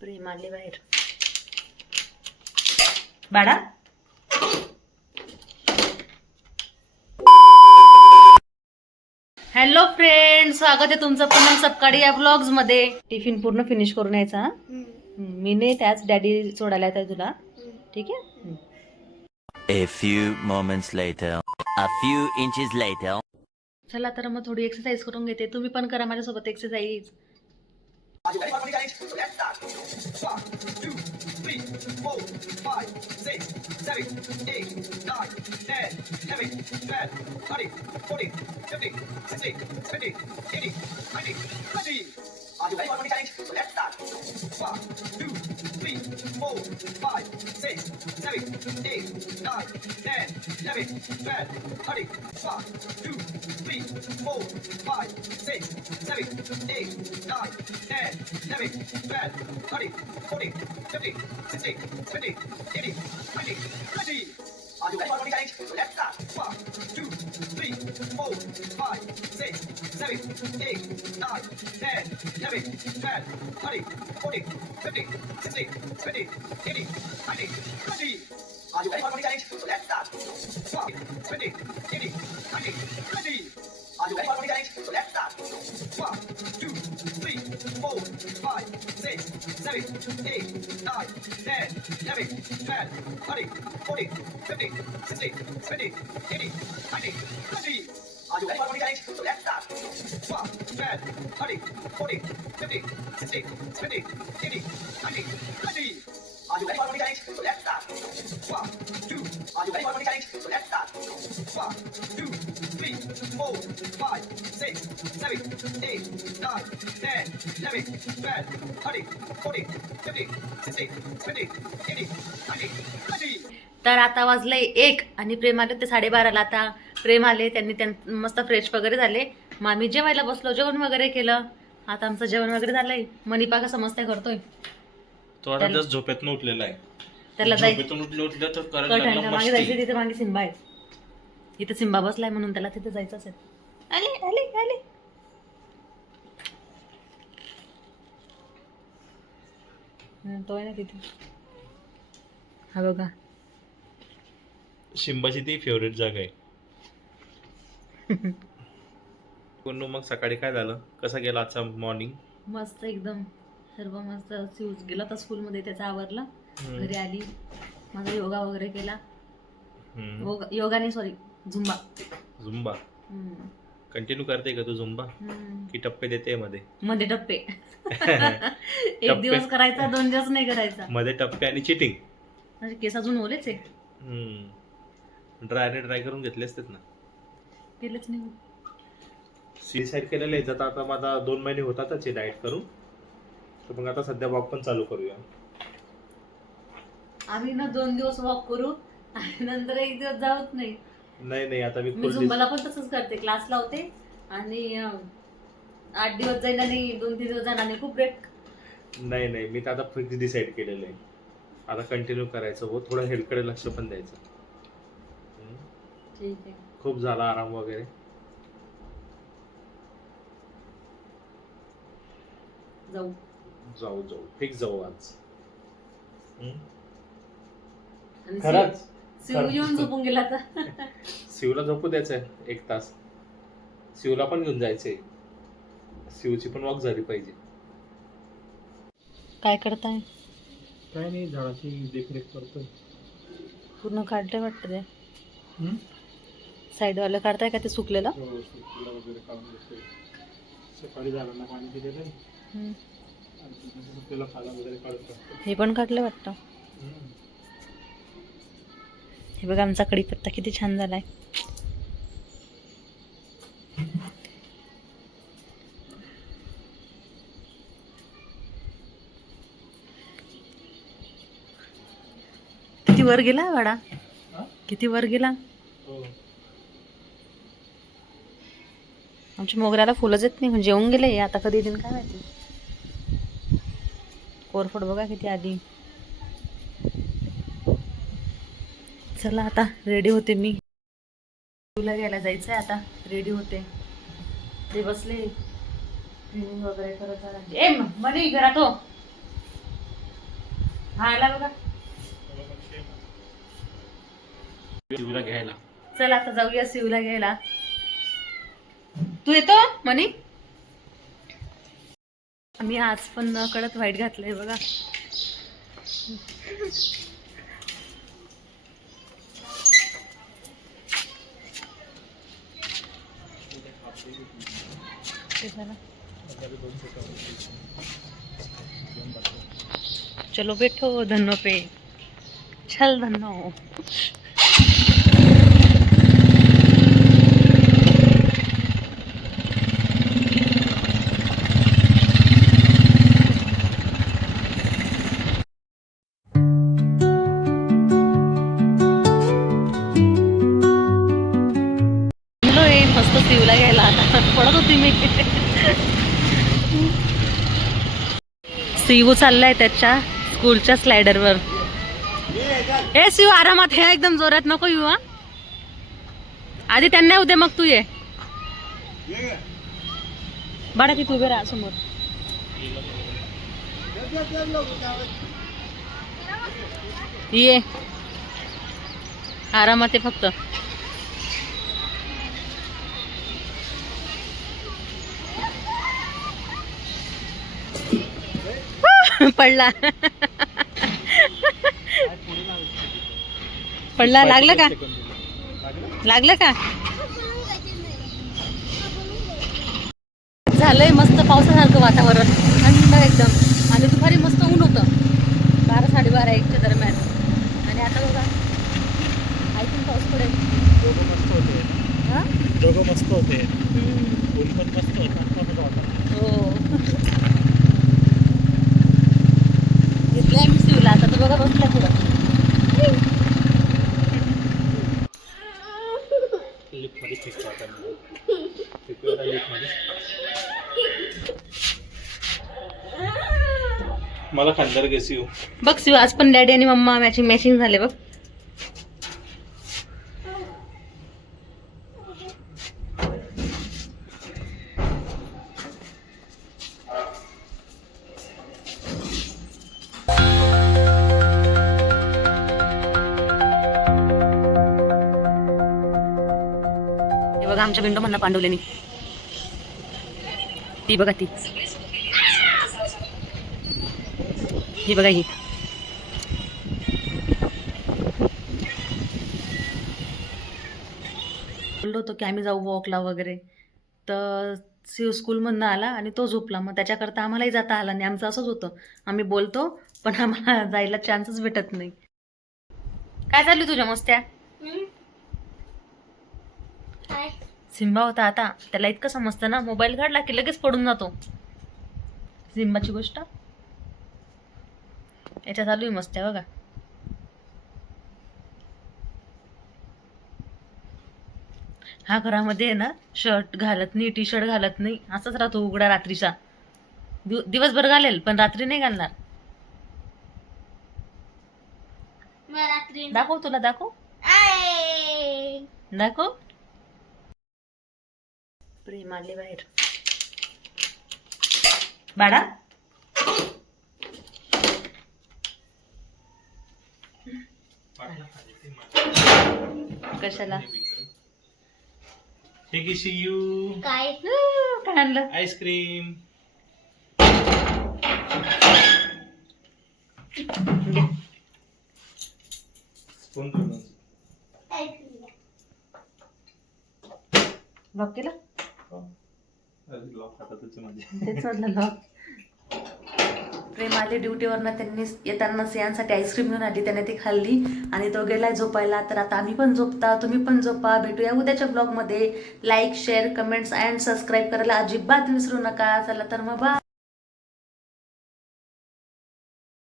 प्रेम आले बाहेर. बाळा हॅलो फ्रेंड, स्वागत आहे तुमचं पुन्हा सकाळी या ब्लॉग्स मध्ये. टिफिन पूर्ण फिनिश करून यायचा. मी नाही, त्याच डॅडी सोडायला येत तुला. ठीक आहे. A few moments later, a few inches later. चला तर मग थोडी एक्सरसाइज करून घेते. तुम्ही पण करा माझ्यासोबत exercise. Are you ready for the challenge? So let's start. 1, 2, 3, 4, 5, 6, 7, 8, 9, 10, 11, 12, 13, 14, 15, 16, 17, 18, 19, 20. Are you ready for the challenge? So let's start. 1, 2, 3, 4, 5, 6, 7, 8, 9, 10, 11, 12, 13, 1, 2, 3, 4, 5, 6, 7, 8, 9, 10, 11, 12, 13, 14, 15, 16, 17, 18, 19, 20. Are you ready for the challenge? So let's start. 1, 2, 3, 4, 5, 6, 7, 8, 9, 10, 11, 12, 13, 14, 15, 16, 17, 18, 19, 20. Are you ready for the challenge? So let's start. 1, 20, 18, 19, 20. Are you ready for the challenge? So let's start. 1, 2, 3, 4, 5, 6, 7, 8, 9, 10, 11, 12, 13, 14, 15, 16, 17, 18, 19, 20. Are you ready for the challenge? So let's start. 1, 12, 13, 14, 15, 16, 17, 18, 19, 20. Are you ready for the challenge? So let's start. 1, 2. Are you ready for the challenge? So let's start. 1, 2, 3, 4, 5, 6, 7, 8, 9, 10, 11, 12, 13, 14, 15, 16, 17, 18, 19, 20. तर आता वाजलंय 1 आणि प्रेम आले ते 12:30ला. आता प्रेम आले, त्यांनी मस्त fresh वगैरे झाले. मग आम्ही जेवायला बसलो, जेवण वगैरे केलं. आता आमचं जेवण वगैरे झालंय. मनीपा का समजत्या करतोय. तो आता जस्ट झोपेतून उठलेला आहे. त्याला झोपेतून उठलं तर करायला लागला मागे जायचं. मस्ती. तिथे मागे सिंबा आहे. इथे सिंबा बसलाय म्हणून त्याला तिथे जायचं असेल. आले आले आले. तो आहे ना तिथे. हा बघा, शिंबाची ती फेवरेट जागा आहे. कोण मग सकाळी काय झालं, कसा गेला आजचा मॉर्निंग? मस्त एकदम, सर्व मस्त. शिवज गेला होता स्कूलमध्ये, त्याचा आवरला. घरी आली, माझा योगा वगैरे केला. योगा नाही, सॉरी, झुंबा. झुंबा कंटिन्यू करते का तू झुंबा, की टप्पे देते मध्ये? मध्ये टप्पे. एक दिवस करायचा, 2 दिवस नाही करायचा. मध्ये टप्पे आणि चिटिंग. माझे केस अजून ओलेच आहे. ड्राय करून घेतले असतात ना. केलेच नाही. डिसाईड केलेलं आहे जाता. आता माझा 2 महिने होतातच डाएट करून, तर मग आता सध्या वॉक पण चालू करूया. आम्ही ना 2 दिवस वॉक करू आणि नंतर 1 दिवस जाऊच नाही. नाही आता मी झुंबाला पण तसंच करते. क्लास लावते आणि 8 दिवस जाईना नाही, 2-3 दिवस जाणार नाही, खूप ब्रेक. नाही मी तर आता फिक्स डिसाईड केलेलं आहे. आता कंटिन्यू करायचं हो, थोडं हेल्थकडे लक्ष पण द्यायचं. ठीक आहे. खूप झाला आराम वगैरे. जाऊ फिक्स जाऊ आज. आणि खरंच शिव येऊन झोपून गेला तर. शिवला झोपू द्यायचंय 1 तास. शिवला पण घेऊन जायचंय. शिवची पण वॉक झाली पाहिजे. काय करताय? काय नाही, झाडाची देखरेख करतोय. पूर्ण काढलंय वाटतं ते. साईडवालं काढताय का ते सुकलेलं? वगैरे काढून घेतोय. सकाळी झाडांना पाणी दिलेलं आहे. पाला वगैरे काढतो. हे पण काढलं वाटतं. हे बघा, आमचा कढीपत्ता किती छान झालाय. किती वर गेला वाडा, किती वर गेला. आमच्या मोगऱ्याला फुलंच येत नाही, म्हणजे येऊन गेले. आता कधी येतील काय माहिती. कोरफड बघा किती आली. चला आता रेडी होते मी. तुला घ्यायला जायचंय, आता रेडी होते. ते बसले क्लिनिंग वगैरे करत. मनी घरात हो. हा आला बघा. शिवला घ्यायला. चल आता जाऊया शिवला घ्यायला. तू येतो मनी? आम्ही आज पण न कळत व्हाईट घातलंय बघा. चलो बैठो धन्नो पे. चल धन्नो. मस्त शिवला घ्यायला आता पडत होती मी. शिवू चाललाय त्याच्या स्कूलच्या स्लायडरवर. ए शिव आरामात हे एकदम जोरात नको येऊ. हा आधी त्यांना येऊ दे मग तू ये. बाळा तिथे उभे राहा समोर. ये आरामात आहे फक्त. पडला. पडला. लागलं का? लागलं का? झालंय मस्त पावसासारखं वातावरण. थंड एकदम. आणि दुपारी मस्त ऊन होतं 12-12:30-1च्या दरम्यान. आणि आता बघा आय थिंक पाऊस पडेल. दोघं मस्त होते. हा दोघं मस्त होते. ऊन पण मस्त होतं. हो घेतलंय मी शिवला. आता तर बघा बसला पुढं. लिफ्टमध्ये फिरतो आता. मला खानदार घेसी येऊ. बघ शिव आज पण डॅडी आणि मम्मा मॅचिंग झाले बघ. हे बघा आमच्या विंडो मधनं पांडवलेनी. ती बघा ती. ही बघा ही. बोललो होतो की आम्ही जाऊ वॉकला वगैरे. तर शिव स्कूलमधनं आला आणि तो झोपला. मग त्याच्याकरता आम्हालाही जाता आला नाही. आमचं असंच होतं आम्ही बोलतो पण आम्हाला जायला चान्सच भेटत नाही. काय चालू तुझ्या मस्त्या? सिम्बा होता आता. त्याला इतकं समजतं ना मोबाईल काढला की लगेच पडून जातो. सिम्बाची गोष्ट याच्या चालू आहे मस्त्या बघा. हा घरामध्ये आहे ना शर्ट घालत नाही, टी शर्ट घालत नाही. असंच राहतो उघडा रात्रीचा. दिवसभर घालेल पण रात्री नाही घालणार. दाखव तुला दाखव. दाखव. प्रेम आले बाहेर. बाळा कशाला? हे किशी यू काय आणलं? आईस्क्रीम. स्पून लॉक केलं? लॉक हातातच माझे. तेच म्हटलं लॉक. प्रेम आले ड्युटीवरनं. त्यांनी येताना सियांसाठी आईस्क्रीम घेऊन आली. त्याने ती खाल्ली आणि तो गेलाय झोपायला. तर आता आम्ही पण झोपता, तुम्ही पण झोपा. भेटूया उद्याच्या ब्लॉगमध्ये. Like share comments and subscribe करायला अजिबात विसरू नका. चला तर मग बाय.